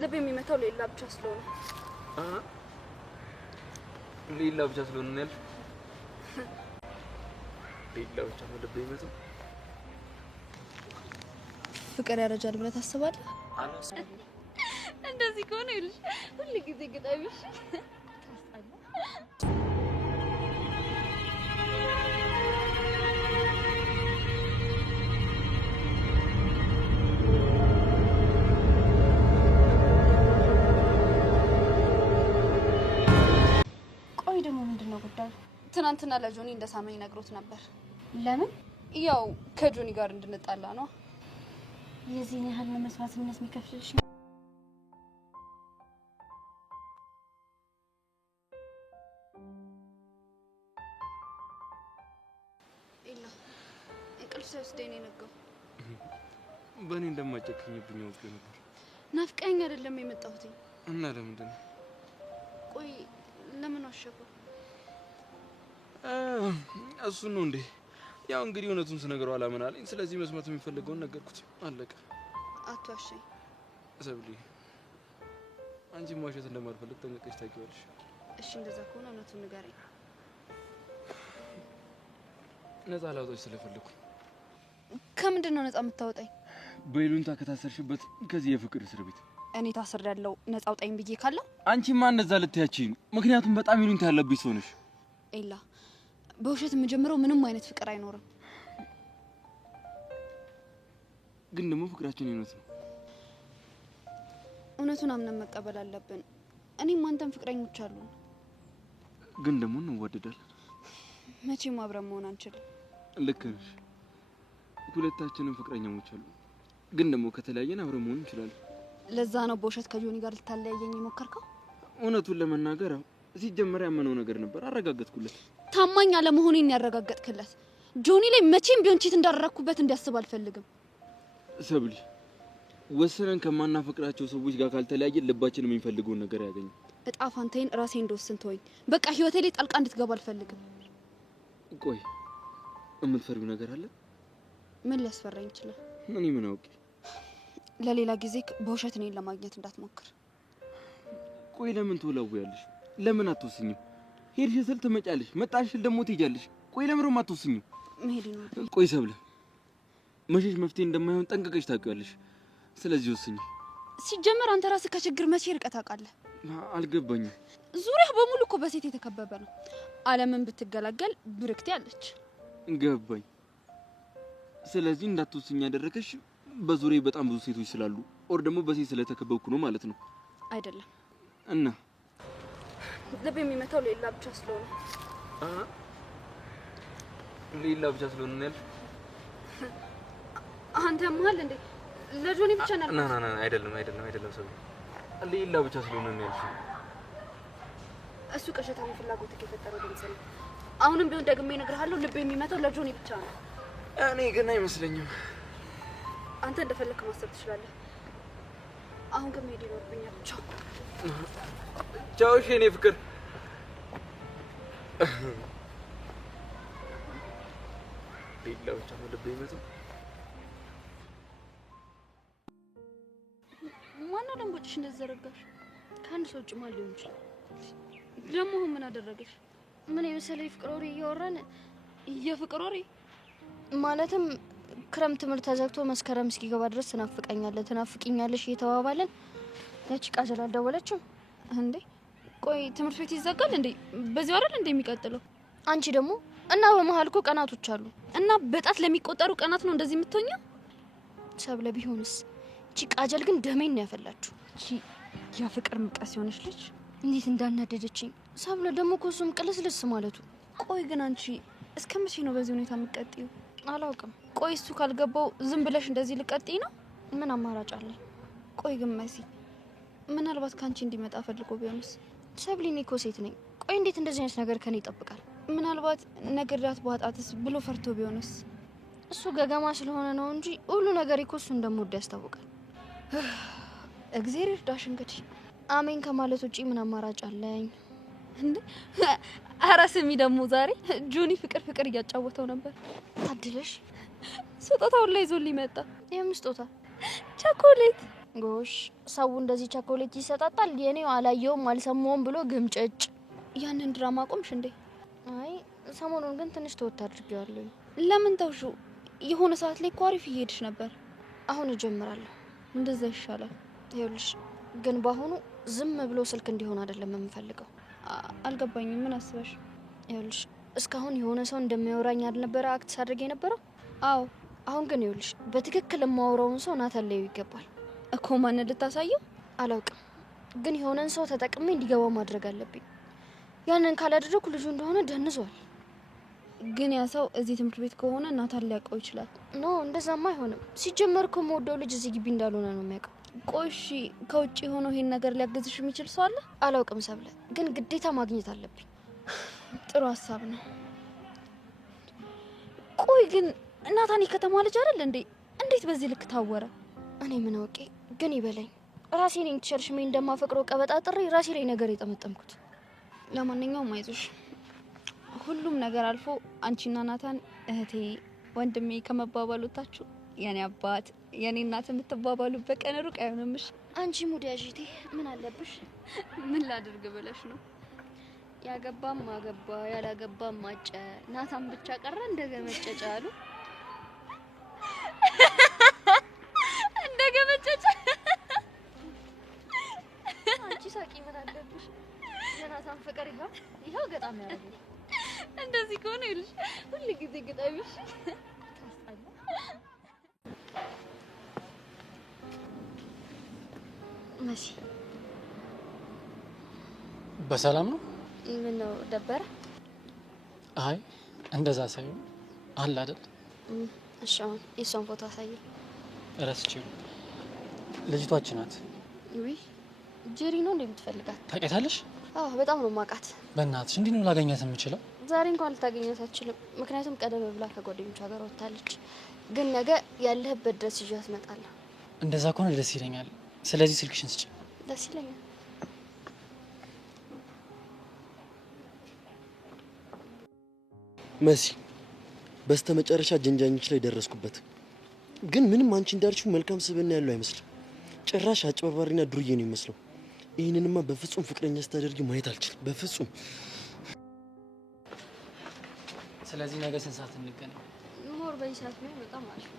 ልብ የሚመታው ሌላ ብቻ ስለሆነ ሌላ ብቻ ስለሆነ ነው ያልኩት። ሌላ ብቻ ነው ልብ የሚመታው። ፍቅር ያረጃል ብለህ ታስባለህ? አላስብም። እንደዚህ ከሆነ ይልሽ ሁሉ ጊዜ ግጣቢሽ ትናንትና ለጆኒ እንደሳመኝ ነግሮት ነበር። ለምን? ያው ከጆኒ ጋር እንድንጣላ ነው። የዚህን ያህል መስዋዕትነት የሚከፍልሽ ኢላ እንቅልፍ ሳይወስደኝ ነው የነጋው። በእኔ እንደማጨክኝብኝ አውቄ ነበር። ናፍቀኸኝ አይደለም የመጣሁት። እና ለምንድን ነው? ቆይ ለምን ዋሸኩ? እሱ ነው እንዴ? ያው እንግዲህ እውነቱን ስነግረው አላመን አለኝ። ስለዚህ መስማት የሚፈልገውን ነገርኩት። አለቀ። አትዋሸኝ ሰብሊ። አንቺ ማውሸት እንደማልፈልግ ጠንቅቀሽ ታውቂዋለሽ። እሺ እንደዛ ከሆነ እውነቱን ንገረኝ። ነፃ ላውጣሽ ስለፈለኩ። ከምንድን ነው ነፃ የምታወጣኝ? በይሉኝታ ከታሰርሽበት ከዚህ የፍቅር እስር ቤት። እኔ ታስሬያለሁ ነፃ አውጣኝ ብዬ ካለው? አንቺማ እንደዛ ልትያቺኝ። ምክንያቱም በጣም ይሉኝታ ያለብሽ ሰው ነሽ። ኤላ በውሸት የምጀምረው ምንም አይነት ፍቅር አይኖርም። ግን ደግሞ ፍቅራችን እውነት ነው። እውነቱን አምነን መቀበል አለብን። እኔም አንተም ፍቅረኞች አሉን። ግን ደግሞ እንዋደዳለን። መቼም አብረን መሆን አንችልም። ልክ ነሽ። ሁለታችንም ፍቅረኛሞች አሉ። ግን ደግሞ ከተለያየን አብረን መሆን እንችላለን። ለዛ ነው በውሸት ከጆኒ ጋር ልታለያየኝ የሞከርከው? እውነቱን ለመናገር ሲጀመር ያመነው ነገር ነበር። አረጋገጥኩለት። ታማኝ አለመሆኔን ያረጋገጥክለት። ጆኒ ላይ መቼም ቢሆን ቺት እንዳደረኩበት እንዲያስብ አልፈልግም። ሰብሊ፣ ወሰነን ከማናፈቅራቸው ሰዎች ጋር ካልተለያየን ልባችን የሚፈልገውን ነገር ያገኝ። እጣ ፋንታዬን ራሴ እንደወስን ተወኝ። በቃ ህይወቴ ላይ ጣልቃ እንድትገባ አልፈልግም። ቆይ የምትፈሪው ነገር አለ? ምን ሊያስፈራኝ ይችላል? እኔ ምን አውቄ። ለሌላ ጊዜ በውሸት እኔን ለማግኘት እንዳትሞክር። ቆይ ለምን ትወላውያለሽ? ለምን አትወስኝም? ሄድሽ ስል ትመጫለሽ፣ መጣሽ ስል ደግሞ ትሄጃለሽ። ቆይ ለምን አትወስኝም? መሄድ ነው። ቆይ ሰብለ፣ መሸሽ መፍትሄ እንደማይሆን ጠንቅቀሽ ታውቂያለሽ። ስለዚህ ወስኝ። ሲጀመር አንተ ራስህ ከችግር መቼ ርቀት አውቃለህ? አልገባኝም። ዙሪያ በሙሉ እኮ በሴት የተከበበ ነው። ዓለምን ብትገላገል ብርክቴ አለች። ገባኝ። ስለዚህ እንዳትወስኝ ያደረከሽ በዙሪያ በጣም ብዙ ሴቶች ስላሉ ኦር ደግሞ በሴት ስለተከበብኩ ነው ማለት ነው? አይደለም። እና ልብ የሚመታው ሌላ ብቻ ስለሆነ ሌላ ብቻ ስለሆነ ነው ያልኩት። አንተ መሀል እንዴ ለጆኒ ብቻ ነው? ና አይደለም ሰው ሌላ ብቻ ስለሆነ ነው ያልኩት። እሱ ቀሸታዊ ፍላጎት የፈጠረው ድምጽ ነው። አሁንም ቢሆን ደግሜ እነግርሃለሁ፣ ልብ የሚመታው ለጆኒ ብቻ ነው። እኔ ግን አይመስለኝም። አንተ እንደፈለክ ማሰብ ትችላለህ። አሁን ግን መሄድ ይኖርብኛል። ቻው ቻው። እሺ የኔ ፍቅር። ሌላ ብቻ ነው ልብ የሚመታው። ማነው ደንቦችሽ እንደዚህ ዘረጋሽ? ከአንድ ሰው ውጭ ማን ሊሆን ይችላል? ደግሞ ምን አደረገሽ? ምን የመሰለ የፍቅር ወሬ እያወራን። የፍቅር ወሬ ማለትም ክረምት ትምህርት ተዘግቶ መስከረም እስኪገባ ድረስ ትናፍቂኛለሽ እየተባባለን ያቺ ቃጀል አልደወለችም እንዴ? ቆይ ትምህርት ቤት ይዘጋል እንዴ? በዚህ አይደል እንዴ የሚቀጥለው? አንቺ ደግሞ እና በመሀል እኮ ቀናቶች አሉ እና በጣት ለሚቆጠሩ ቀናት ነው እንደዚህ የምትሆኚው? ሰብለ ቢሆንስ? እቺ ቃጀል ግን ደሜን ነው ያፈላችሁ። እቺ የፍቅር ምቀስ የሆነች ልጅ እንዴት እንዳናደደችኝ። ሰብለ ደግሞ ኮሱም ቅልስልስ ማለቱ። ቆይ ግን አንቺ እስከመቼ ነው በዚህ ሁኔታ የምትቀጥዪው? አላውቅም። ቆይ እሱ ካልገባው ዝም ብለሽ እንደዚህ ልቀጥይ ነው? ምን አማራጭ አለ? ቆይ ግን መሲ ምናልባት ካንቺ እንዲመጣ ፈልጎ ቢሆንስ? ሰብሊኒ እኮ ሴት ነኝ። ቆይ እንዴት እንደዚህ አይነት ነገር ከኔ ይጠብቃል? ምናልባት ነግሬያት በዋጣትስ ብሎ ፈርቶ ቢሆንስ? እሱ ገገማ ስለሆነ ነው እንጂ ሁሉ ነገር እኮ እሱ እንደምወድ ያስታውቃል። እግዚአብሔር ይርዳሽ። እንግዲህ አሜን ከማለት ውጪ ምን አማራጭ አለኝ? እንዴ ኧረ ስሚ ደግሞ ዛሬ ጆኒ ፍቅር እያጫወተው ነበር። ታድለሽ። ስጦታውን ላይ ይዞልኝ መጣ። የምን ስጦታ? ቸኮሌት። ጎሽ ሰው እንደዚህ ቸኮሌት ይሰጣጣል የኔው አላየውም አልሰማውም ብሎ ግምጭጭ ያንን ድራማ ቆምሽ እንዴ? አይ ሰሞኑን ግን ትንሽ ተወት አድርጌዋለሁ። ለምን ተውሹ? የሆነ ሰዓት ላይ ቋሪፍ እየሄድሽ ነበር። አሁን እጀምራለሁ። እንደዛ ይሻላል። ይኸውልሽ ግን ባሁኑ ዝም ብሎ ስልክ እንዲሆን አይደለም የምፈልገው። አልገባኝም። ምን አስበሽ? ይኸውልሽ እስካሁን የሆነ ሰው እንደሚያወራኝ አልነበረ አክት ሳድርግ የነበረው? አዎ። አሁን ግን ይኸውልሽ በትክክል የማወራውን ሰው ናታን ሊያየው ይገባል እኮ። ማን ልታሳየው? አላውቅም፣ ግን የሆነን ሰው ተጠቅሜ እንዲገባው ማድረግ አለብኝ። ያንን ካላደረኩ ልጁ እንደሆነ ደንዟል። ግን ያ ሰው እዚህ ትምህርት ቤት ከሆነ ናታን ሊያውቀው ይችላል። ኖ እንደዛማ አይሆንም። ሲጀመር እኮ የምወደው ልጅ እዚህ ግቢ እንዳልሆነ ነው የሚያውቀው። ቆይ እሺ ከውጭ ሆኖ ይሄን ነገር ሊያግዝሽ የሚችል ሰው አለ? አላውቅም ሰብለ፣ ግን ግዴታ ማግኘት አለብኝ። ጥሩ ሀሳብ ነው። ቆይ ግን ናታን የከተማ ልጅ አይደል እንዴ? እንዴት በዚህ ልክ ታወረ? እኔ ምን አውቄ። ግን ይበለኝ። ራሴ ነኝ ተሸርሽሜ እንደማፈቅረው ቀበጣጥሬ ራሴ ላይ ነገር የጠመጠምኩት። ለማንኛውም አይዞሽ፣ ሁሉም ነገር አልፎ አንቺና ናታን እህቴ ወንድሜ ከመባባሉታችሁ የኔ አባት የኔ እናት የምትባባሉበት ቀን ሩቅ አይሆንምሽ። አንቺ ሙድ ያዥቴ ምን አለብሽ? ምን ላድርግ ብለሽ ነው? ያገባም አገባ ያላገባም ማጨ ናታን ብቻ ቀረ እንደገመጨጨ አሉ። እንደገመጨጨ አንቺ ሳቂ ምን አለብሽ? የናታን ፍቅር ይኸው ገጣሚ ያደርግ። እንደዚህ ከሆነ ይልሽ ሁሉ ጊዜ ገጣሚሽ ታስጣላ። መሲ በሰላም ነው? ምን ነው ደበረ? አይ እንደዛ ሳይሆን አለ አይደል? እሺ አሁን የሷን ፎቶ አሳየኝ። እረስቼው ልጅቷች ናት። ውይ ጄሪ ነው እንደምትፈልጋት ታውቂያታለሽ? አዎ በጣም ነው ማቃት። በእናትሽ እንዴት ነው ላገኛት የምችለው? ዛሬ እንኳን ልታገኛት አትችልም፣ ምክንያቱም ቀደም ብላ ከጓደኞቿ ጋር ወጣለች። ግን ነገ ያለህበት ድረስ ይዣት እመጣለሁ። እንደዛ ከሆነ ደስ ይለኛል። ስለዚህ ስልክሽን ስጪ። ደስ ይለኛል። መሲ በስተመጨረሻ ጀንጃኞች ላይ ደረስኩበት። ግን ምንም አንቺ እንዳልሽው መልካም ስብዕና ያለው አይመስልም። ጭራሽ አጭበርባሪና ዱርዬ ነው የሚመስለው። ይህንንማ በፍጹም ፍቅረኛ ስታደርጊ ማየት አልችልም፣ በፍጹም። ስለዚህ ነገ ስንት ሰዓት እንገናኝ? ኖር በይሳት ነው በጣም አሪፍ።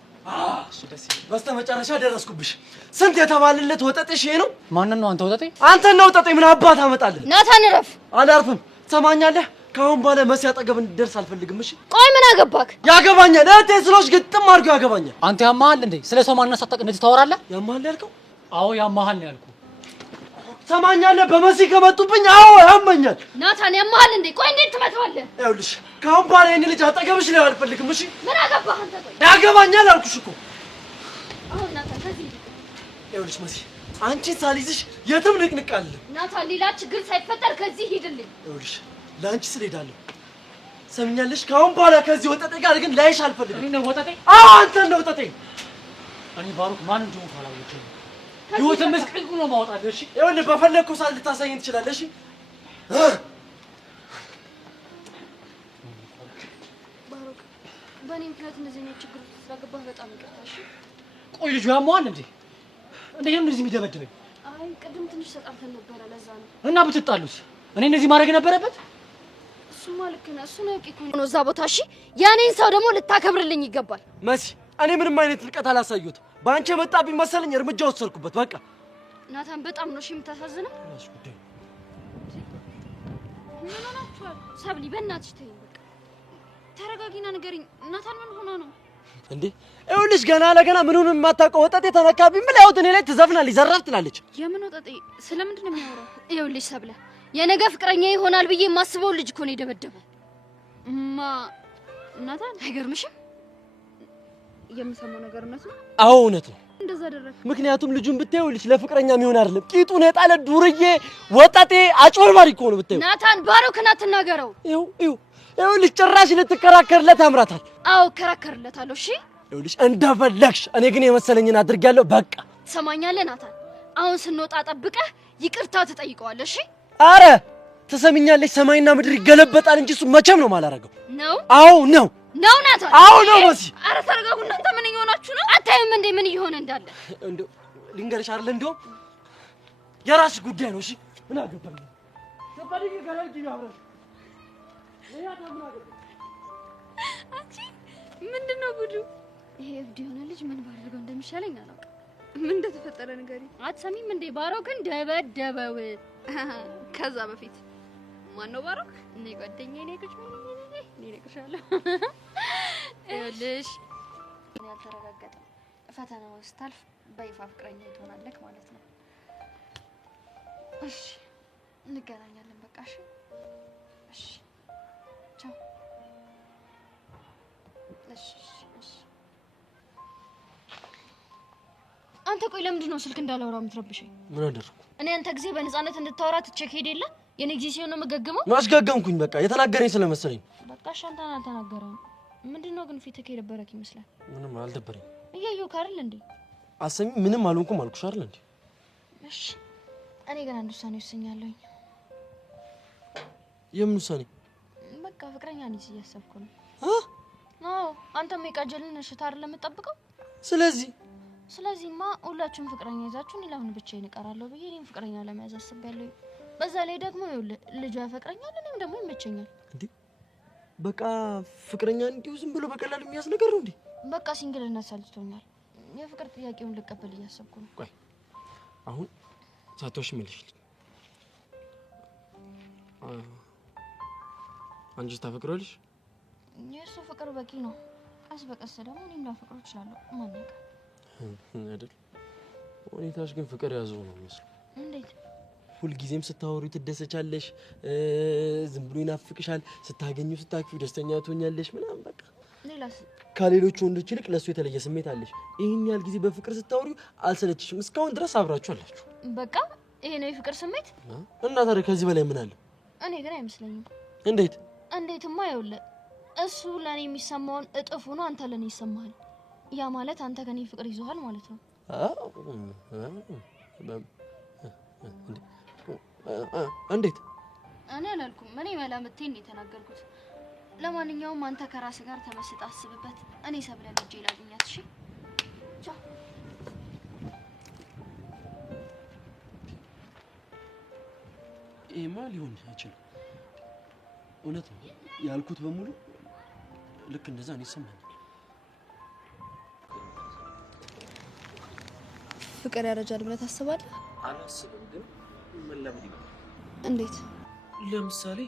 እሺ ደስ ይላል። በስተመጨረሻ ደረስኩብሽ። ስንት የተባለለት ወጠጤሽ ይሄ ነው? ማንን ነው አንተ ወጠጤ? አንተን ነው ወጠጤ። ምን አባት አመጣለህ? ናታን እረፍ። አላርፍም። ትሰማኛለህ? ከአሁን በኋላ መሲ አጠገብ እንድደርስ አልፈልግም። እሺ ቆይ ምን አገባክ? ያገባኛል። እህቴ ስለሆንሽ ግጥም አድርጎ ያገባኛል። አንተ ያማሃል እንዴ? ስለ ሰው ማንነት ሳታውቅ እንደዚህ ታወራለህ? ያማሃል ያልከው? አዎ ያማሃል ነው ያልኩህ። ትሰማኛለህ? በመሲ ከመጡብኝ አዎ ያመኛል። ናታን ያማሃል እንዴ? ቆይ እንዴት ትመታዋለህ? ይኸውልሽ ከአሁን በኋላ ይሄን ልጅ አጠገብሽ ላይ አልፈልግም። እሺ ምን አገባህ አንተ? ቆይ ያገባኛል አልኩሽ እኮ። አሁን ናታን ከዚህ ይኸውልሽ መሲ አንቺን ሳልይዝሽ የትም ንቅንቅ አለ። ናታን ሌላ ችግር ሳይፈጠር ከዚህ ሂድልኝ። ይኸውልሽ ለአንቺ ስል ሄዳለሁ። ሰምኛለሽ? ከአሁን በኋላ ከዚህ ወጠጤ ጋር ግን ላይሽ አልፈልግም። እኔ ነው ወጠጤ? አዎ አንተ ነው ወጠጤ። እኔ ባሩክ ማን እንደሆነ ካላወቅኝ ህይወትን መስቀልቁ ነው ማውጣት። እሺ ይኸውልህ በፈለግኩ ሰዓት ልታሳየኝ ትችላለህ። እሺ ባሩክ በእኔ ምክንያት እንደዚህ ነው ችግር ስለገባህ በጣም ይቅርታ። እሺ ቆይ ልጁ ያማዋል እንዴ? እንዴት ነው እንደዚህ የሚደበድበኝ? አይ ቅድም ትንሽ ተጣልተን ነበረ ለዛ ነው። እና ብትጣሉስ? እኔ እንደዚህ ማድረግ ነበረበት? እሱማ ልክ ነህ። እሱ ነው ያውቅ ነው እዛ ቦታ። እሺ ያኔን ሰው ደግሞ ልታከብርልኝ ይገባል። መሲ እኔ ምንም አይነት ልቀት አላሳየሁትም። በአንቺ የመጣብኝ መሰለኝ እርምጃ ወሰድኩበት። በቃ ናታን በጣም ነው እሺ የምታሳዝነው። እራሱ ጉዳይ ምን ሆናችኋል? ሰብሊ በእናትሽ ተይኝ በቃ። ተረጋጊና ንገሪኝ። ናታን ምን ሆኖ ነው እንዴ? ይኸውልሽ ገና ለገና ምኑን የማታውቀው ወጠጤ ተነካብኝ። ምን ያውት እኔ ላይ ትዘፍናለች፣ ዘራፍ ትላለች። የምን ወጠጤ? ስለምንድን ነው የሚያወራው? ይኸውልሽ ሰብለ የነገ ፍቅረኛ ይሆናል ብዬ የማስበው ልጅ እኮ ነው የደበደበው። ናታን አይገርምሽም? የምሰማው ነገር እውነት ነው? አዎ እውነት ነው። እንደዛ አደረክ? ምክንያቱም ልጁን ብታዪውልሽ ለፍቅረኛ የሚሆን አይደለም። ቂጡን የጣለ ዱርዬ ወጠጤ አጭበርባሪ እኮ ነው ብታዪው። ናታን ባሩክን አትናገረው። ይኸውልሽ ጭራሽ ልትከራከርለት ያምራታል። አዎ እከራከርለታለሁ። እሺ ይኸውልሽ እንደፈለግሽ። እኔ ግን የመሰለኝን አድርጊያለሁ። በቃ ትሰማኛለህ ናታን? አሁን ስንወጣ ጠብቀህ ይቅርታ ትጠይቀዋለህ። እሺ አረ ትሰሚኛለሽ? ሰማይና ምድር ይገለበጣል እንጂ እሱ መቼም ነው የማላደርገው። ነው? አዎ ነው ናታን? አዎ ነው። መሲ አረ ተረጋጉ እናንተ። ምን እየሆናችሁ ነው? አታይም እንዴ ምን እየሆነ እንዳለ? ልንገርሽ አይደል እንደው የራስሽ ጉዳይ ነው። እሺ ምን አገባኝ? ተባለኝ ገራልጂ አብረን አንቺ ምንድነው ጉዱ? ይሄ እብድ የሆነ ልጅ ምን ባደርገው እንደሚሻለኝ አላውቅም። ምን እንደተፈጠረ ንገሪ። አትሰሚም እንዴ? ባሮክን ደበደበው። ከዛ በፊት ማን ነው ባሮክ? እኔ ጓደኛዬ ነኝ። እኔ ነግርሻለሁ። ይኸውልሽ ያልተረጋገጠ ፈተና ስታልፍ በይፋ ፍቅረኛ ትሆናለህ ማለት ነው። እሺ እንገናኛለን በቃ። እሺ እሺ ቻው። እሺ እሺ። አንተ ቆይ ለምንድን ነው ስልክ እንዳላወራ የምትረብሸኝ? ምን አደረኩ? እኔ አንተ ጊዜ በነፃነት እንድታወራ ትቼክ ሄድ የለ የኔ ጊዜ ሲሆን ነው የምገግመው። ማስገገምኩኝ በቃ የተናገረኝ ስለመሰለኝ። በቃ እሺ አንተን አልተናገረም። ምንድነው ግን ፊትህ የደበረክ ይመስላል? ምንም አልደበረኝ። እያየሁ ካርል እንዴ? አሰሚ ምንም አልሆንኩም አልኩሽ አይደል እንዴ? እሺ እኔ ግን አንድ ውሳኔ ወስኛለሁ። የምን ውሳኔ? በቃ ፍቅረኛ ነኝ እያሰብኩ ነው። አዎ አንተም የቃጀልን እሽታ አይደል የምትጠብቀው? ስለዚህማ ሁላችሁም ፍቅረኛ ይዛችሁ እኔ ለምን ብቻዬን እቀራለሁ ብዬ እኔም ፍቅረኛ ለመያዝ አስቤያለሁ። በዛ ላይ ደግሞ ልጁ ያፈቅረኛል፣ እኔም ደግሞ ይመቸኛል። እንዴ በቃ ፍቅረኛ እንዲሁ ዝም ብሎ በቀላሉ የሚያዝ ነገር ነው እንዴ? በቃ ሲንግልነት ሰልችቶኛል። የፍቅር ጥያቄውን ልቀበል እያሰብኩ ነው። ቆይ አሁን ሳትዋሽ መልሽልኝ። አንቺ ታፈቅራለሽ? የእሱ ፍቅር በቂ ነው። ቀስ በቀስ ደግሞ እኔም ላፈቅረው እችላለሁ። ማን ያውቃል አይደል? ሁኔታሽ ግን ፍቅር ያዘው ነው የሚመስለው። እንዴት? ሁልጊዜም ስታወሪ ትደሰቻለሽ፣ ዝም ብሎ ይናፍቅሻል፣ ስታገኙ ስታክፊው ደስተኛ ትሆኛለሽ ምናምን በቃ። ሌላስ? ከሌሎች ወንዶች ይልቅ ለሱ የተለየ ስሜት አለሽ። ይሄን ያህል ጊዜ በፍቅር ስታወሪ አልሰለችሽም? እስካሁን ድረስ አብራችሁ አላችሁ። በቃ ይሄ ነው የፍቅር ስሜት። እና ታዲያ ከዚህ በላይ ምን አለ? እኔ ግን አይመስለኝም። እንዴት? እንዴትማ ይኸውልህ፣ እሱ ለኔ የሚሰማውን እጥፍ ሆኖ አንተ ለኔ ይሰማሃል። ያ ማለት አንተ ከኔ ፍቅር ይዞሃል ማለት ነው። እንዴት? እኔ አላልኩም። እኔ መላምቴን ነው የተናገርኩት። ለማንኛውም አንተ ከራስህ ጋር ተመስጠህ አስብበት። እኔ ሰብለን እጄ ላግኛት። እሺ ቻው። ይሄማ ሊሆን አይችልም። እውነት ነው ያልኩት በሙሉ ልክ እንደዛ ነው ይሰማኛል። ፍቅር ያረጃል ብለህ ታስባለህ? አላስብም፣ ግን መላመድ ይባላል። እንዴት? ለምሳሌ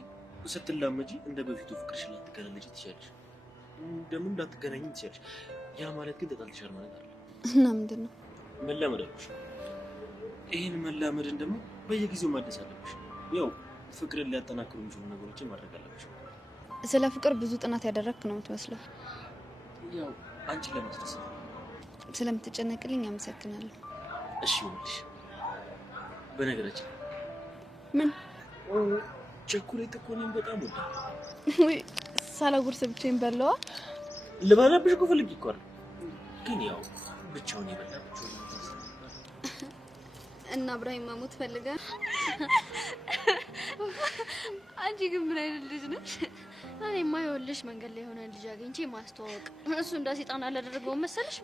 ስትላመጂ እንደ በፊቱ ፍቅርሽን ላትገላለጪ ትችያለሽ፣ ደግሞ እንዳትገናኝ ትችያለሽ። ያ ማለት ግን ተጣልተሻል ማለት አይደለም። እና ምንድን ነው? መላመድ አለብሽ። ይሄን መላመድን ደግሞ በየጊዜው ማደስ አለብሽ። ያው ፍቅርን ሊያጠናክሩ የሚችሉ ነገሮችን ማድረግ አለብሽ። ስለ ፍቅር ብዙ ጥናት ያደረግክ ነው የምትመስለው። ያው አንቺን ለማስደሰት ስለምትጨነቅልኝ አመሰግናለሁ። እሺ ይኸውልሽ፣ በነገራችን ምን ቸኮሌት እኮ እኔም በጣም ወዳለሁ። ወይ ሳላጉርስ ብቻዬን በላዋ። ልበላብሽ እኮ ፈልጌ እኮ አይደል፣ ግን ያው ብቻውን የበላ ብቻውን እና እብራሂም ማሙት ፈልገ። አንቺ ግን ምን አይነት ልጅ ነሽ? እኔማ ይኸውልሽ መንገድ ላይ የሆነ ልጅ አግኝቼ ማስተዋወቅ፣ እሱ እንደ ሰይጣን አላደረገውም መሰለሽ?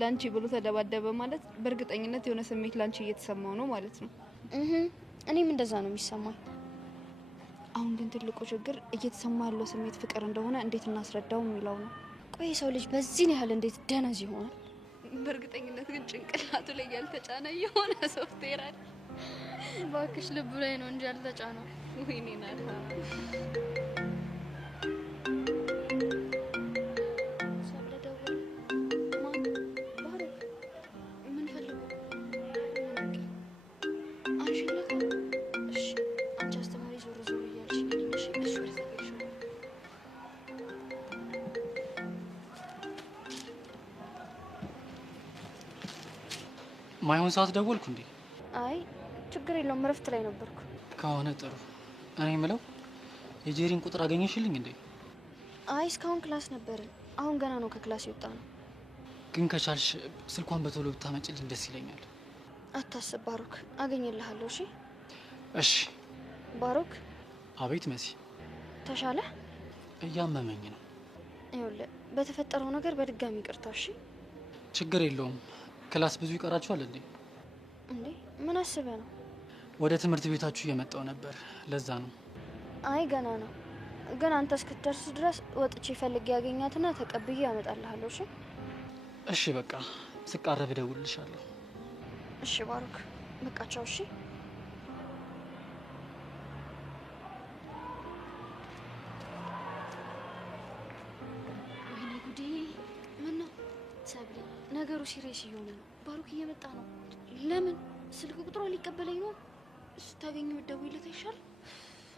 ላንቺ ብሎ ተደባደበ ማለት በእርግጠኝነት የሆነ ስሜት ላንቺ እየተሰማው ነው ማለት ነው። እኔም እንደዛ ነው የሚሰማኝ። አሁን ግን ትልቁ ችግር እየተሰማ ያለው ስሜት ፍቅር እንደሆነ እንዴት እናስረዳው የሚለው ነው። ቆይ ሰው ልጅ በዚህን ያህል እንዴት ደነዝ ይሆናል? በእርግጠኝነት ግን ጭንቅላቱ ላይ ያልተጫነ የሆነ ሶፍትዌር አለ። እባክሽ ልቡ ላይ ነው እንጂ ያልተጫነው። ወይኔ ናታ። ማይሆን ሰዓት ደወልኩ እንዴ? አይ ችግር የለውም፣ እረፍት ላይ ነበርኩ። ከሆነ ጥሩ። እኔ የምለው የጄሪን ቁጥር አገኘሽልኝ እንዴ? አይ እስካሁን ክላስ ነበርን። አሁን ገና ነው ከክላስ የወጣ ነው። ግን ከቻልሽ ስልኳን በቶሎ ብታመጭልኝ ደስ ይለኛል። አታስብ ባሮክ፣ አገኝልሃለሁ። እሺ እሺ። ባሮክ። አቤት መሲ። ተሻለ? እያመመኝ ነው። ይኸውልህ በተፈጠረው ነገር በድጋሚ ይቅርታ። እሺ ችግር የለውም። ክላስ ብዙ ይቀራችኋል እንዴ? እንዴ ምን አስበህ ነው? ወደ ትምህርት ቤታችሁ እየመጣው ነበር፣ ለዛ ነው። አይ ገና ነው። ግን አንተ እስክትደርስ ድረስ ወጥቼ ፈልጌ ያገኛትና ተቀብዬ ያመጣልሃለሁ። እሺ እሺ በቃ ስቃረብ እደውልልሻለሁ። እሺ ባሩክ በቃ ቻው። እሺ ወይኔ ጉዴ! ምን ነው ሰብለ፣ ነገሩ ሲሪየስ እየሆነ ነው። ባሩክ እየመጣ ነው። ለምን? ስልክ ቁጥሯ ሊቀበለኝ ነው። ስታገኝ የምትደውይለት አይሻል?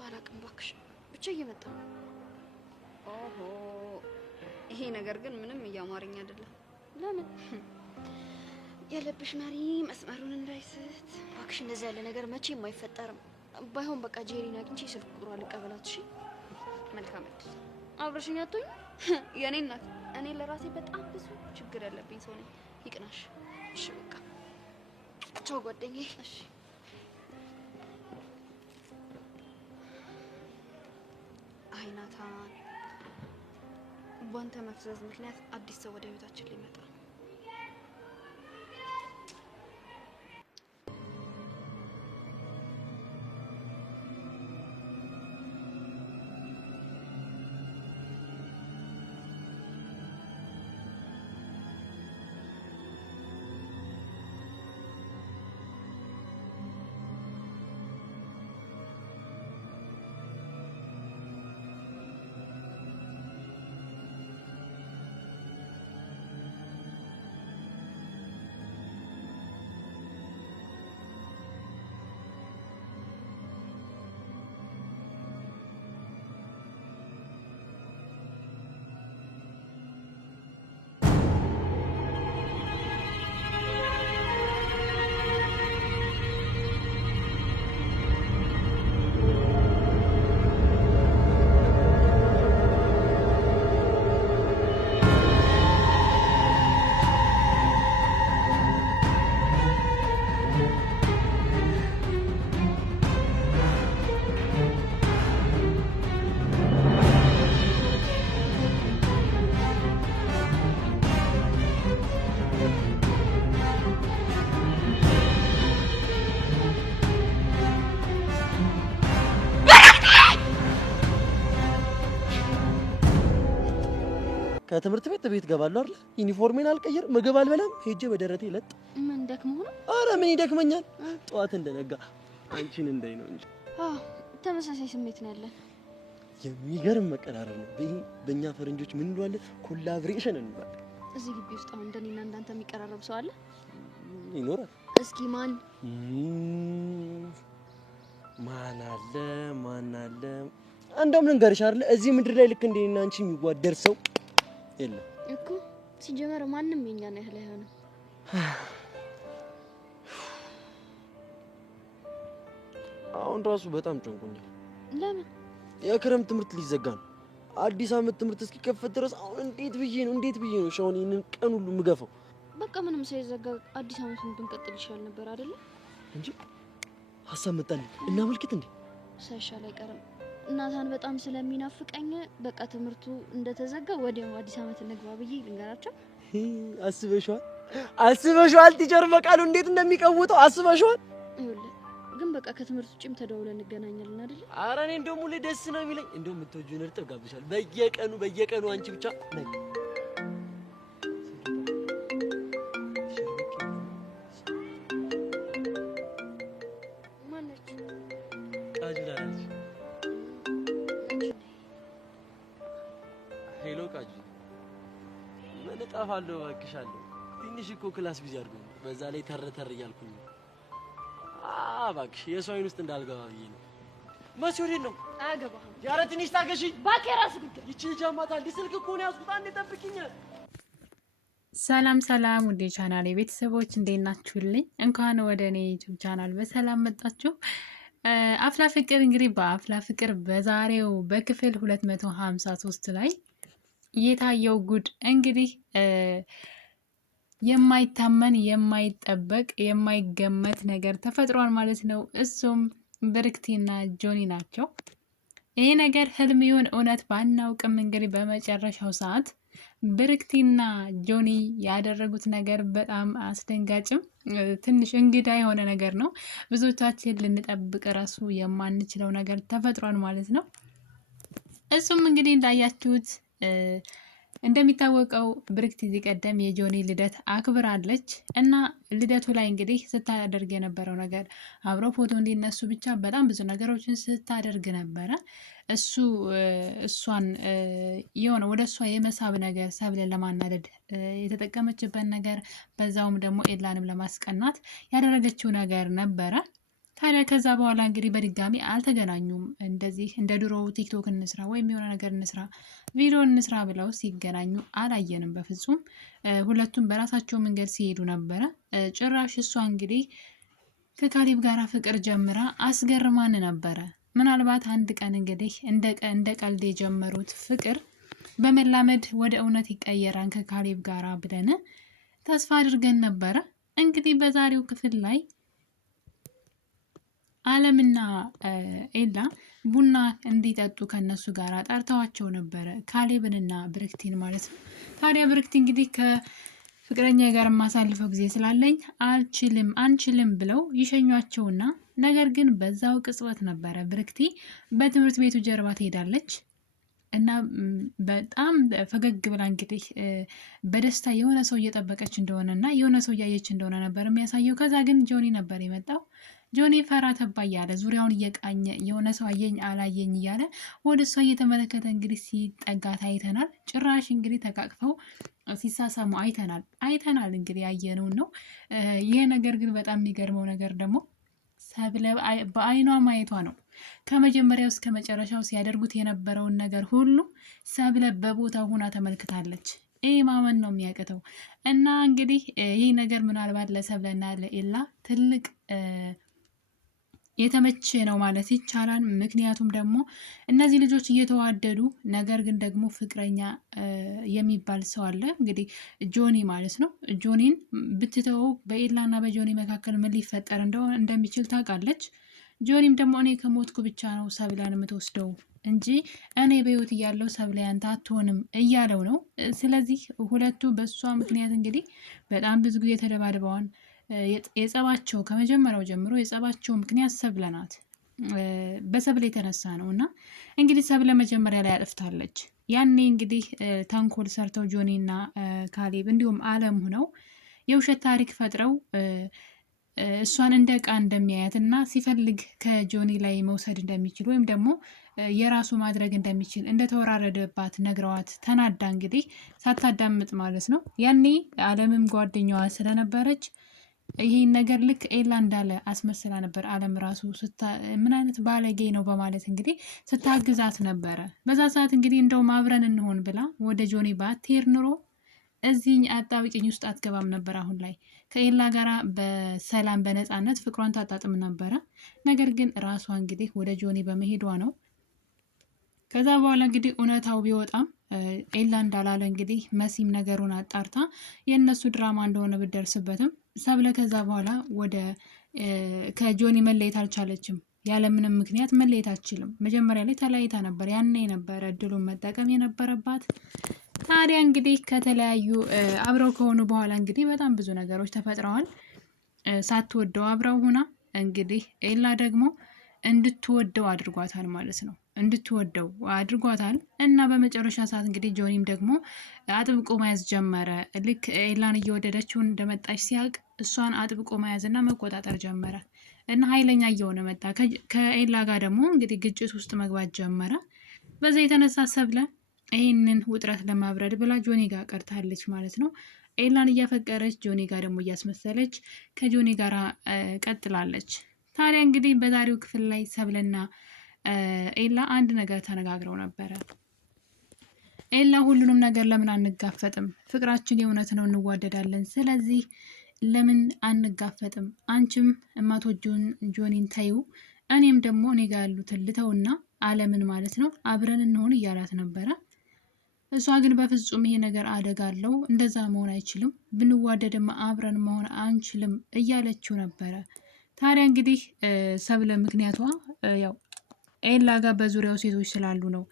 አላቅም እባክሽ፣ ብቻ እየመጣ ነው። ኦሆ ይሄ ነገር ግን ምንም እያማረኝ አይደለም። ለምን? ያለብሽ ናሪ መስመሩን እንዳይስት እባክሽ። እንደዚህ ያለ ነገር መቼም አይፈጠርም። ባይሆን በቃ ጄሪን አግኝቼ ስልክ ቁጥሯ ልቀበላት። እሺ መልካም እድል። አብረሽኝ አትሆኝ? የኔ እናት፣ እኔ ለራሴ በጣም ብዙ ችግር ያለብኝ ሰው ነኝ። ይቅናሽ። እሺ በቃ ቻው ጓደኛዬ። እሺ አይ ናታን፣ ባንተ መፍዘዝ ምክንያት አዲስ ሰው ወደ ህይወታችን ሊመጣ ነው። ከትምህርት ቤት ቤት ገባለሁ አይደል? ዩኒፎርሜን አልቀየር፣ ምግብ አልበላም፣ ሄጄ በደረቴ ለጥ። ምን ደክሞ ነው? አረ ምን ይደክመኛል? ጠዋት እንደነጋ አንቺን እንዳይ ነው እንጂ። አዎ ተመሳሳይ ስሜት ነው ያለን። የሚገርም መቀራረብ ነው። በእኛ ፈረንጆች ምን እንለዋለን? ኮላብሬሽን እንለዋለን። እዚህ ግቢ ውስጥ አሁን እንደኔና እንዳንተ የሚቀራረብ ሰው አለ? ይኖራል። እስኪ ማን አለ? እንደውም ልንገርሽ አይደል? እዚህ ምድር ላይ ልክ እንደኔና አንቺ የሚዋደር ሰው የለም እኮ። ሲጀመር ማንም የኛን ያህል አይሆንም። አሁን ራሱ በጣም ጨንቆኛል። ለምን? የክረምት ትምህርት ሊዘጋ ነው። አዲስ አመት ትምህርት እስኪከፈት ድረስ አሁን እንዴት ብዬ ነው ሻውን ይሄንን ቀን ሁሉ የምገፋው? በቃ ምንም ሳይዘጋ አዲስ አመቱን ብንቀጥል ይሻል ነበር አይደለ? እንጂ ሀሳብ መጣልኝ እና መልክት እንዴ ሳይሻል አይቀርም። እናታን በጣም ስለሚናፍቀኝ በቃ ትምህርቱ እንደተዘጋ ወዲያው አዲስ አመት እንግባ ብዬ ልንገራቸው። አስበሽዋል? ቲቸር በቃሉ እንዴት እንደሚቀውጠው አስበሽዋል? ይኸውልህ ግን በቃ ከትምህርት ውጪም ተደውለን እንገናኛለን አይደል? ኧረ እኔ እንደውም ሁሌ ደስ ነው የሚለኝ። እንደውም የምትወጂውን እርጥብ ጋብዝሻል በየቀኑ አንቺ ብቻ ነይ። ማነች? ቃጅላለች። ሄሎ ቃጅ፣ ምን እጠፋለሁ እባክሻለሁ። ትንሽ እኮ ክላስ ቢዚ አድርጎኝ በዛ ላይ ተረተር እያልኩኝ ነው። እባክሽ የሰው አይን ውስጥ እንዳልገባ ብዬ ነው። መሲ ወዴት ነው? አያገባህም። ኧረ ትንሽ ታገሺ እባክህ። የራስህ ጉዳይ። ይቺ ልጅ አማታል። ስልክ እኮ ነው ያዝኩት። አንዴ ጠብቂኝ። ሰላም ውዴ ቻናል ቤተሰቦች እንዴት ናችሁልኝ? እንኳን ወደ እኔ ዩቲዩብ ቻናል በሰላም መጣችሁ። አፍላ ፍቅር እንግዲህ በአፍላ ፍቅር በዛሬው በክፍል 253 ላይ የታየው ጉድ እንግዲህ የማይታመን የማይጠበቅ የማይገመት ነገር ተፈጥሯል ማለት ነው። እሱም ብርክቲና ጆኒ ናቸው። ይሄ ነገር ህልም ይሁን እውነት ባናውቅም እንግዲህ በመጨረሻው ሰዓት ብርክቲና ጆኒ ያደረጉት ነገር በጣም አስደንጋጭም ትንሽ እንግዳ የሆነ ነገር ነው። ብዙዎቻችን ልንጠብቅ ራሱ የማንችለው ነገር ተፈጥሯል ማለት ነው። እሱም እንግዲህ እንዳያችሁት እንደሚታወቀው ብርክት እዚህ ቀደም የጆኒ ልደት አክብራለች እና ልደቱ ላይ እንግዲህ ስታደርግ የነበረው ነገር አብረው ፎቶ እንዲነሱ ብቻ በጣም ብዙ ነገሮችን ስታደርግ ነበረ። እሷን የሆነ ወደ እሷ የመሳብ ነገር ሰብለን ለማናደድ የተጠቀመችበት ነገር፣ በዛውም ደግሞ ኤላንም ለማስቀናት ያደረገችው ነገር ነበረ። ታዲያ ከዛ በኋላ እንግዲህ በድጋሚ አልተገናኙም። እንደዚህ እንደ ድሮ ቲክቶክ እንስራ ወይም የሆነ ነገር እንስራ ቪዲዮ እንስራ ብለው ሲገናኙ አላየንም በፍጹም። ሁለቱም በራሳቸው መንገድ ሲሄዱ ነበረ። ጭራሽ እሷ እንግዲህ ከካሌብ ጋር ፍቅር ጀምራ አስገርማን ነበረ። ምናልባት አንድ ቀን እንግዲህ እንደ ቀልድ የጀመሩት ፍቅር በመላመድ ወደ እውነት ይቀየራን ከካሌብ ጋር ብለን ተስፋ አድርገን ነበረ። እንግዲህ በዛሬው ክፍል ላይ አለምና ኤላ ቡና እንዲጠጡ ከነሱ ጋር ጠርተዋቸው ነበረ፣ ካሌብንና ብርክቲን ማለት ነው። ታዲያ ብርክቲ እንግዲህ ከፍቅረኛ ጋር የማሳልፈው ጊዜ ስላለኝ አንችልም ብለው ይሸኟቸውና ነገር ግን በዛው ቅጽበት ነበረ ብርክቲ በትምህርት ቤቱ ጀርባ ትሄዳለች እና በጣም ፈገግ ብላ እንግዲህ በደስታ የሆነ ሰው እየጠበቀች እንደሆነ እና የሆነ ሰው እያየች እንደሆነ ነበር የሚያሳየው። ከዛ ግን ጆኒ ነበር የመጣው። ጆኒ ፈራ ተባ እያለ ዙሪያውን እየቃኘ የሆነ ሰው አየኝ አላየኝ እያለ ወደ እሷ እየተመለከተ እንግዲህ ሲጠጋት አይተናል። ጭራሽ እንግዲህ ተቃቅፈው ሲሳሳሙ አይተናል። እንግዲህ ያየነውን ነው። ይሄ ነገር ግን በጣም የሚገርመው ነገር ደግሞ ሰብለ በአይኗ ማየቷ ነው። ከመጀመሪያው እስከ መጨረሻው ሲያደርጉት የነበረውን ነገር ሁሉ ሰብለ በቦታ ሆና ተመልክታለች። ይህ ማመን ነው የሚያቅተው። እና እንግዲህ ይህ ነገር ምናልባት ለሰብለና ለኤላ ትልቅ የተመቸ ነው ማለት ይቻላል። ምክንያቱም ደግሞ እነዚህ ልጆች እየተዋደዱ ነገር ግን ደግሞ ፍቅረኛ የሚባል ሰው አለ እንግዲህ ጆኒ ማለት ነው። ጆኒን ብትተው በኤላና በጆኒ መካከል ምን ሊፈጠር እንደሚችል ታውቃለች። ጆኒም ደግሞ እኔ ከሞትኩ ብቻ ነው ሰብላን የምትወስደው እንጂ እኔ በህይወት እያለው ሰብላ ያንተ አትሆንም እያለው ነው። ስለዚህ ሁለቱ በእሷ ምክንያት እንግዲህ በጣም ብዙ ጊዜ ተደባድበዋል። የጸባቸው ከመጀመሪያው ጀምሮ የጸባቸው ምክንያት ሰብለ ናት። በሰብለ የተነሳ ነው። እና እንግዲህ ሰብለ መጀመሪያ ላይ አጥፍታለች። ያኔ እንግዲህ ተንኮል ሰርተው ጆኒና ካሌብ እንዲሁም አለም ሆነው የውሸት ታሪክ ፈጥረው እሷን እንደ ዕቃ እንደሚያያት እና ሲፈልግ ከጆኒ ላይ መውሰድ እንደሚችል ወይም ደግሞ የራሱ ማድረግ እንደሚችል እንደተወራረደባት ነግረዋት ተናዳ እንግዲህ ሳታዳምጥ ማለት ነው። ያኔ አለምም ጓደኛዋ ስለነበረች ይሄን ነገር ልክ ኤላ እንዳለ አስመስላ ነበር። አለም ራሱ ምን አይነት ባለጌ ነው በማለት እንግዲህ ስታግዛት ነበረ። በዛ ሰዓት እንግዲህ እንደውም አብረን እንሆን ብላ ወደ ጆኒ ባትሄድ ኑሮ እዚህ አጣብቂኝ ውስጥ አትገባም ነበር። አሁን ላይ ከኤላ ጋራ በሰላም በነፃነት ፍቅሯን ታጣጥም ነበረ። ነገር ግን ራሷ እንግዲህ ወደ ጆኒ በመሄዷ ነው። ከዛ በኋላ እንግዲህ እውነታው ቢወጣም ኤላ እንዳላለ እንግዲህ መሲም ነገሩን አጣርታ የእነሱ ድራማ እንደሆነ ብደርስበትም ሰብለ ከዛ በኋላ ከጆኒ መለየት አልቻለችም። ያለምንም ምክንያት መለየት አልችልም። መጀመሪያ ላይ ተለያይታ ነበር። ያኔ ነበረ እድሉን መጠቀም የነበረባት። ታዲያ እንግዲህ ከተለያዩ አብረው ከሆኑ በኋላ እንግዲህ በጣም ብዙ ነገሮች ተፈጥረዋል። ሳትወደው አብረው ሆና እንግዲህ ኤላ ደግሞ እንድትወደው አድርጓታል ማለት ነው። እንድትወደው አድርጓታል እና በመጨረሻ ሰዓት እንግዲህ ጆኒም ደግሞ አጥብቆ መያዝ ጀመረ። ልክ ኤላን እየወደደችው እንደመጣች ሲያውቅ እሷን አጥብቆ መያዝ እና መቆጣጠር ጀመረ እና ኃይለኛ እየሆነ መጣ። ከኤላ ጋር ደግሞ እንግዲህ ግጭት ውስጥ መግባት ጀመረ። በዛ የተነሳ ሰብለ ይህንን ውጥረት ለማብረድ ብላ ጆኒ ጋር ቀርታለች ማለት ነው። ኤላን እያፈቀረች ጆኒ ጋር ደግሞ እያስመሰለች ከጆኒ ጋር ቀጥላለች። ታዲያ እንግዲህ በዛሬው ክፍል ላይ ሰብለና ኤላ አንድ ነገር ተነጋግረው ነበረ። ኤላ ሁሉንም ነገር ለምን አንጋፈጥም? ፍቅራችን የእውነት ነው፣ እንዋደዳለን። ስለዚህ ለምን አንጋፈጥም? አንቺም እማትወጂውን ጆኒን ተይው፣ እኔም ደግሞ እኔ ጋር ያሉትን ልተውና አለምን ማለት ነው አብረን እንሆን እያላት ነበረ። እሷ ግን በፍጹም ይሄ ነገር አደጋ አለው፣ እንደዛ መሆን አይችልም፣ ብንዋደድም አብረን መሆን አንችልም እያለችው ነበረ። ታዲያ እንግዲህ ሰብለ ምክንያቷ ያው ኤላ ጋር በዙሪያው ሴቶች ስላሉ ነው።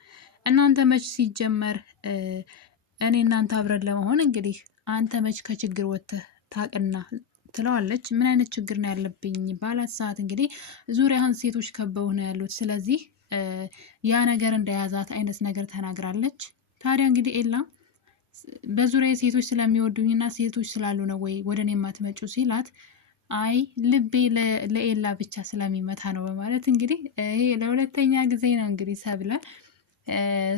እናንተ መች ሲጀመር እኔ እናንተ አብረን ለመሆን እንግዲህ አንተ መች ከችግር ወጥተህ ታቅና ትለዋለች። ምን አይነት ችግር ነው ያለብኝ ባላት ሰዓት እንግዲህ ዙሪያህን ሴቶች ከበው ነው ያሉት፣ ስለዚህ ያ ነገር እንደያዛት አይነት ነገር ተናግራለች። ታዲያ እንግዲህ ኤላ በዙሪያ ሴቶች ስለሚወዱኝና ሴቶች ስላሉ ነው ወይ ወደ እኔ የማትመጪው ሲላት፣ አይ ልቤ ለኤላ ብቻ ስለሚመታ ነው በማለት እንግዲህ ይሄ ለሁለተኛ ጊዜ ነው እንግዲህ ሰብለ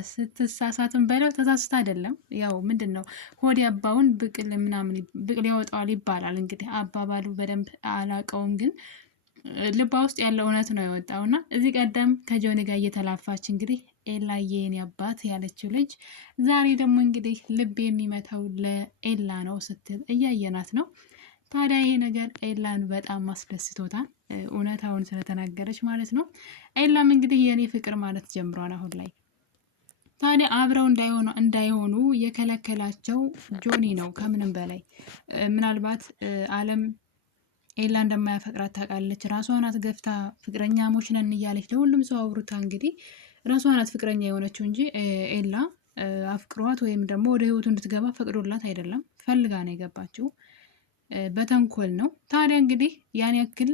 ስትሳሳትም በለው ተሳስታ አይደለም። ያው ምንድን ነው ሆድ ያባውን ብቅል ምናምን ብቅል ያወጣዋል ይባላል። እንግዲህ አባባሉ በደንብ አላቀውም፣ ግን ልባ ውስጥ ያለው እውነት ነው የወጣውና እዚህ ቀደም ከጆኒ ጋር እየተላፋች እንግዲህ ኤላዬ የኔ አባት ያለችው ልጅ ዛሬ ደግሞ እንግዲህ ልብ የሚመታው ለኤላ ነው ስትል እያየናት ነው። ታዲያ ይሄ ነገር ኤላን በጣም አስደስቶታል፣ እውነታውን ስለተናገረች ማለት ነው። ኤላም እንግዲህ የኔ ፍቅር ማለት ጀምሯል አሁን ላይ። ታዲያ አብረው እንዳይሆኑ የከለከላቸው ጆኒ ነው። ከምንም በላይ ምናልባት አለም ኤላ እንደማያፈቅራት ታውቃለች። ራሷ ናት ገፍታ ፍቅረኛሞች ነን እያለች ለሁሉም ሰው አውርታ እንግዲህ ራሷ ናት ፍቅረኛ የሆነችው እንጂ ኤላ አፍቅሯት ወይም ደግሞ ወደ ህይወቱ እንድትገባ ፈቅዶላት አይደለም። ፈልጋ ነው የገባችው፣ በተንኮል ነው። ታዲያ እንግዲህ ያን ያክል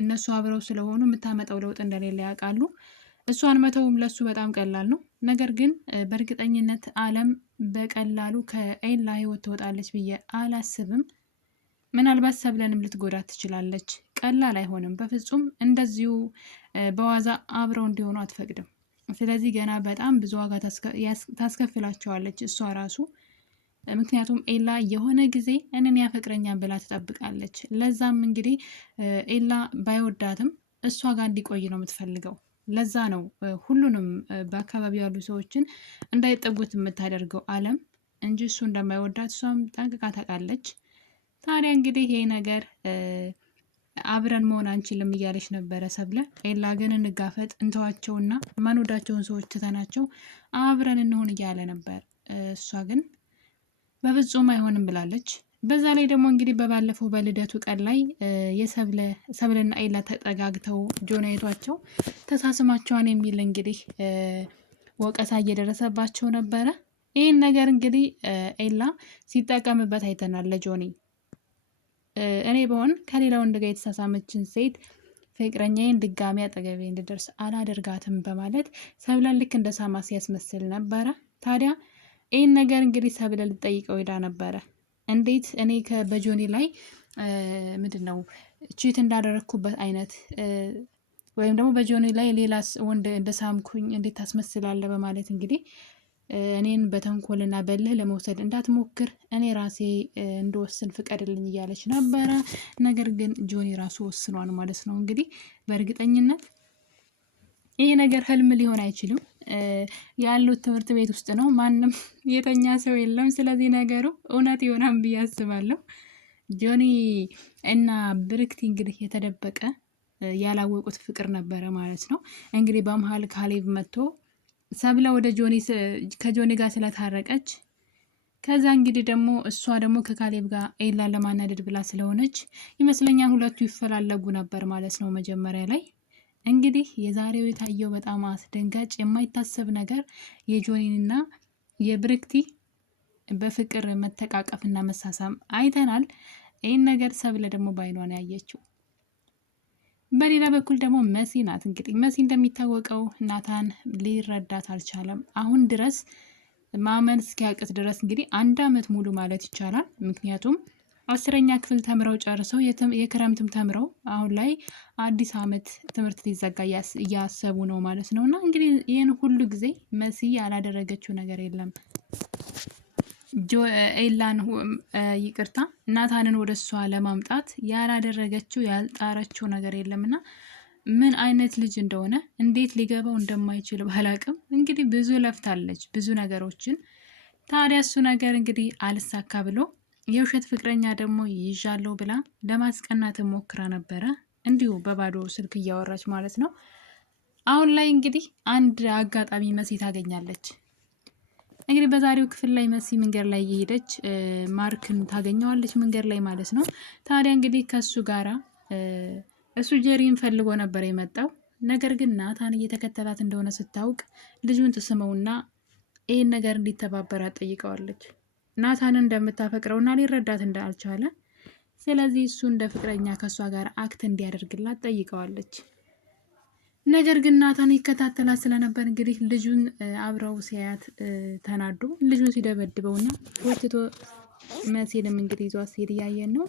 እነሱ አብረው ስለሆኑ የምታመጣው ለውጥ እንደሌለ ያውቃሉ። እሷን መተውም ለሱ በጣም ቀላል ነው። ነገር ግን በእርግጠኝነት አለም በቀላሉ ከኤላ ህይወት ትወጣለች ብዬ አላስብም። ምናልባት ሰብለንም ልትጎዳት ትችላለች። ቀላል አይሆንም በፍጹም። እንደዚሁ በዋዛ አብረው እንዲሆኑ አትፈቅድም። ስለዚህ ገና በጣም ብዙ ዋጋ ታስከፍላቸዋለች እሷ ራሱ። ምክንያቱም ኤላ የሆነ ጊዜ እንን ያፈቅረኛን ብላ ትጠብቃለች። ለዛም እንግዲህ ኤላ ባይወዳትም እሷ ጋር እንዲቆይ ነው የምትፈልገው። ለዛ ነው ሁሉንም በአካባቢ ያሉ ሰዎችን እንዳይጠጉት የምታደርገው አለም እንጂ እሱ እንደማይወዳት እሷም ጠንቅቃ ታውቃለች። ታዲያ እንግዲህ ይሄ ነገር አብረን መሆን አንችልም እያለች ነበረ ሰብለ። ኤላ ግን እንጋፈጥ እንተዋቸውና ማንወዳቸውን ሰዎች ትተናቸው አብረን እንሆን እያለ ነበር። እሷ ግን በፍጹም አይሆንም ብላለች። በዛ ላይ ደግሞ እንግዲህ በባለፈው በልደቱ ቀን ላይ ሰብለና ኤላ ተጠጋግተው ጆን አይቷቸው ተሳስማቸዋን የሚል እንግዲህ ወቀሳ እየደረሰባቸው ነበረ። ይህን ነገር እንግዲህ ኤላ ሲጠቀምበት አይተናል ለጆኒ። እኔ በሆን ከሌላ ወንድ ጋር የተሳሳመችን ሴት ፍቅረኛዬን ድጋሚ አጠገቤ እንድደርስ አላደርጋትም በማለት ሰብለን ልክ እንደ ሳማ ሲያስመስል ነበረ። ታዲያ ይህን ነገር እንግዲህ ሰብለ ልጠይቀው ሄዳ ነበረ። እንዴት እኔ በጆኒ ላይ ምንድን ነው ቺት እንዳደረግኩበት አይነት ወይም ደግሞ በጆኒ ላይ ሌላ ወንድ እንደሳምኩኝ እንዴት ታስመስላለ በማለት እንግዲህ እኔን በተንኮልና በልህ ለመውሰድ እንዳትሞክር እኔ ራሴ እንደወስን ፍቀድልኝ እያለች ነበረ። ነገር ግን ጆኒ ራሱ ወስኗል ማለት ነው። እንግዲህ በእርግጠኝነት ይሄ ነገር ህልም ሊሆን አይችልም። ያሉት ትምህርት ቤት ውስጥ ነው፣ ማንም የተኛ ሰው የለም። ስለዚህ ነገሩ እውነት ይሆናል ብዬ አስባለሁ። ጆኒ እና ብርክቲ እንግዲህ የተደበቀ ያላወቁት ፍቅር ነበረ ማለት ነው። እንግዲህ በመሀል ካሌብ መጥቶ ሰብለ ወደ ከጆኒ ጋር ስለታረቀች ከዛ እንግዲህ ደግሞ እሷ ደግሞ ከካሌብ ጋር ኤላን ለማናደድ ብላ ስለሆነች ይመስለኛል ሁለቱ ይፈላለጉ ነበር ማለት ነው መጀመሪያ ላይ። እንግዲህ የዛሬው የታየው በጣም አስደንጋጭ የማይታሰብ ነገር የጆኒና የብርክቲ በፍቅር መተቃቀፍና መሳሳም አይተናል። ይህን ነገር ሰብለ ደግሞ ባይኗን ያየችው። በሌላ በኩል ደግሞ መሲ ናት። እንግዲህ መሲ እንደሚታወቀው ናታን ሊረዳት አልቻለም። አሁን ድረስ ማመን እስኪያቅት ድረስ እንግዲህ 1 አመት ሙሉ ማለት ይቻላል። ምክንያቱም 10ኛ ክፍል ተምረው ጨርሰው የክረምትም ተምረው አሁን ላይ አዲስ አመት ትምህርት ሊዘጋ እያሰቡ ነው ማለት ነው። እና እንግዲህ ይህን ሁሉ ጊዜ መሲ ያላደረገችው ነገር የለም። ኤላን ይቅርታ ናታንን ወደ እሷ ለማምጣት ያላደረገችው ያልጣረችው ነገር የለም። እና ምን አይነት ልጅ እንደሆነ እንዴት ሊገባው እንደማይችል ባላቅም እንግዲህ ብዙ ለፍታለች ብዙ ነገሮችን። ታዲያ እሱ ነገር እንግዲህ አልሳካ ብሎ የውሸት ፍቅረኛ ደግሞ ይዣለው ብላ ለማስቀናት ሞክራ ነበረ፣ እንዲሁ በባዶ ስልክ እያወራች ማለት ነው። አሁን ላይ እንግዲህ አንድ አጋጣሚ መሲ ታገኛለች። እንግዲህ በዛሬው ክፍል ላይ መሲ መንገድ ላይ እየሄደች ማርክን ታገኘዋለች መንገድ ላይ ማለት ነው። ታዲያ እንግዲህ ከሱ ጋራ እሱ ጀሪን ፈልጎ ነበር የመጣው። ነገር ግን ናታን እየተከተላት እንደሆነ ስታውቅ ልጁን ትስመውና ይህን ነገር እንዲተባበራት ጠይቀዋለች። ናታንን እንደምታፈቅረውና ሊረዳት እንዳልቻለ ስለዚህ እሱ እንደ ፍቅረኛ ከእሷ ጋር አክት እንዲያደርግላት ጠይቀዋለች። ነገር ግን ናታን ይከታተላት ስለነበር እንግዲህ ልጁን አብረው ሲያያት ተናዶ ልጁን ሲደበድበውና ወጥቶ መሲልም እንግዲህ ይዟት ሲሄድ እያየን ነው።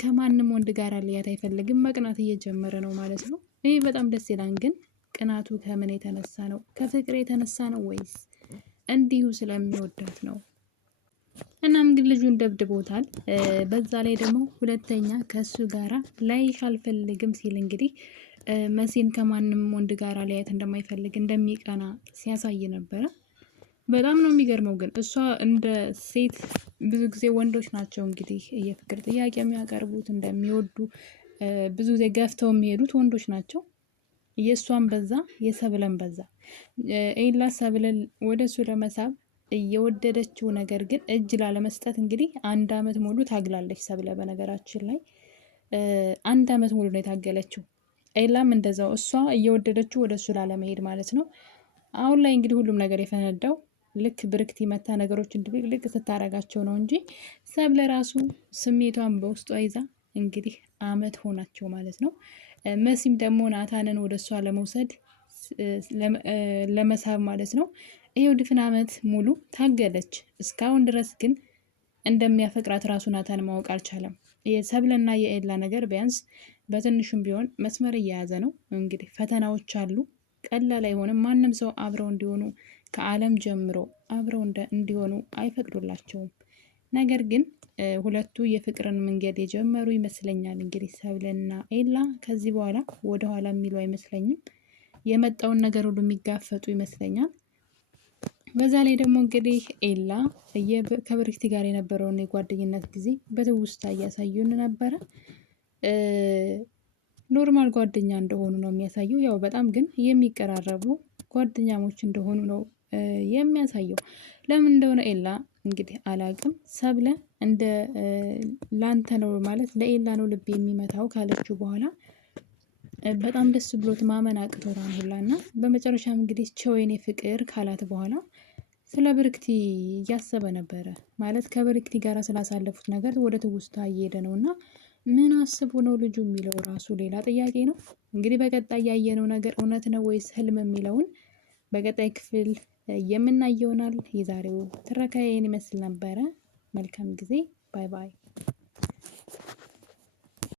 ከማንም ወንድ ጋር ሊያት አይፈልግም። መቅናት እየጀመረ ነው ማለት ነው። ይህ በጣም ደስ ይላል። ግን ቅናቱ ከምን የተነሳ ነው? ከፍቅር የተነሳ ነው ወይስ እንዲሁ ስለሚወዳት ነው? እናም ግን ልጁን ደብድቦታል። በዛ ላይ ደግሞ ሁለተኛ ከሱ ጋራ ላይሽ አልፈልግም ሲል እንግዲህ መሲን ከማንም ወንድ ጋራ ሊያየት እንደማይፈልግ እንደሚቀና ሲያሳይ ነበረ። በጣም ነው የሚገርመው። ግን እሷ እንደ ሴት ብዙ ጊዜ ወንዶች ናቸው እንግዲህ የፍቅር ጥያቄ የሚያቀርቡት እንደሚወዱ ብዙ ጊዜ ገፍተው የሚሄዱት ወንዶች ናቸው። የእሷን በዛ የሰብለን በዛ ኤላ ሰብለን ወደ እሱ ለመሳብ እየወደደችው ነገር ግን እጅ ላለመስጠት እንግዲህ 1 አመት ሙሉ ታግላለች። ሰብለ በነገራችን ላይ 1 አመት ሙሉ ነው የታገለችው። ኤላም እንደዛው እሷ እየወደደችው ወደ እሱ ላለመሄድ ማለት ነው። አሁን ላይ እንግዲህ ሁሉም ነገር የፈነዳው ልክ ብርክቲ መታ ነገሮችን ድብልቅ ስታረጋቸው ነው እንጂ ሰብለ ራሱ ስሜቷን በውስጧ ይዛ እንግዲህ አመት ሆናቸው ማለት ነው። መሲም ደግሞ ናታንን ወደ እሷ ለመውሰድ ለመሳብ ማለት ነው ይሄው ድፍን አመት ሙሉ ታገለች። እስካሁን ድረስ ግን እንደሚያፈቅራት ራሱ ናታን ማወቅ አልቻለም። የሰብለና የኤላ ነገር ቢያንስ በትንሹም ቢሆን መስመር እየያዘ ነው። እንግዲህ ፈተናዎች አሉ፣ ቀላል አይሆንም። ማንም ሰው አብረው እንዲሆኑ ከዓለም ጀምሮ አብረው እንዲሆኑ አይፈቅዱላቸውም። ነገር ግን ሁለቱ የፍቅርን መንገድ የጀመሩ ይመስለኛል። እንግዲህ ሰብለና ኤላ ከዚህ በኋላ ወደኋላ የሚሉ አይመስለኝም። የመጣውን ነገር ሁሉ የሚጋፈጡ ይመስለኛል። በዛ ላይ ደግሞ እንግዲህ ኤላ ከብርክቲ ጋር የነበረውን የጓደኝነት ጊዜ በትውስታ እያሳዩን ነበረ። ኖርማል ጓደኛ እንደሆኑ ነው የሚያሳየው። ያው በጣም ግን የሚቀራረቡ ጓደኛሞች እንደሆኑ ነው የሚያሳየው። ለምን እንደሆነ ኤላ እንግዲህ አላቅም። ሰብለ እንደ ላንተ ነው ማለት ለኤላ ነው ልብ የሚመታው ካለችው በኋላ በጣም ደስ ብሎት ማመን አቅቶታል ሁላና በመጨረሻም እንግዲህ ቸው የኔ ፍቅር ካላት በኋላ ስለ ብርክቲ እያሰበ ነበረ። ማለት ከብርክቲ ጋር ስላሳለፉት ነገር ወደ ትውስታ እየሄደ ነው እና ምን አስቡ ነው ልጁ የሚለው ራሱ ሌላ ጥያቄ ነው። እንግዲህ በቀጣይ ያየነው ነገር እውነት ነው ወይስ ህልም የሚለውን በቀጣይ ክፍል የምናየው ይሆናል። የዛሬው ትረካ ይህን ይመስል ነበረ። መልካም ጊዜ። ባይ ባይ።